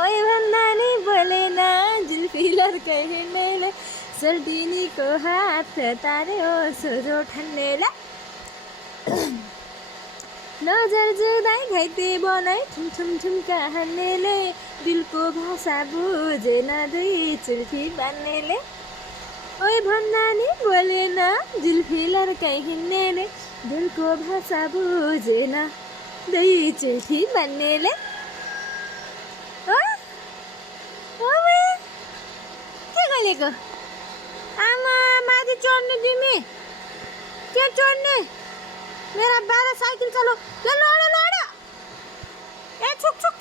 ओए भन्दा नि बोलेन जुल्फी लर्कै हिँड्नेले सोल्टिनीको हात तार्यो सोझो ठान्नेले नजर जुदाई घाइते बनाई ठुम ठुम्का हान्नेले दिलको भाषा बुझेन दुई चुल्फी बान्नेले ओए भन्दा नि बोलेन जुल्फी लर्काइ हिँड्नेले दिलको भाषा बुझेन दुई चुल्फी बान्नेले के गरेको आमा माथि चढ्ने तिमी के चढ्ने मेरा बाह्र साइकल चलो लड ए छुक छुक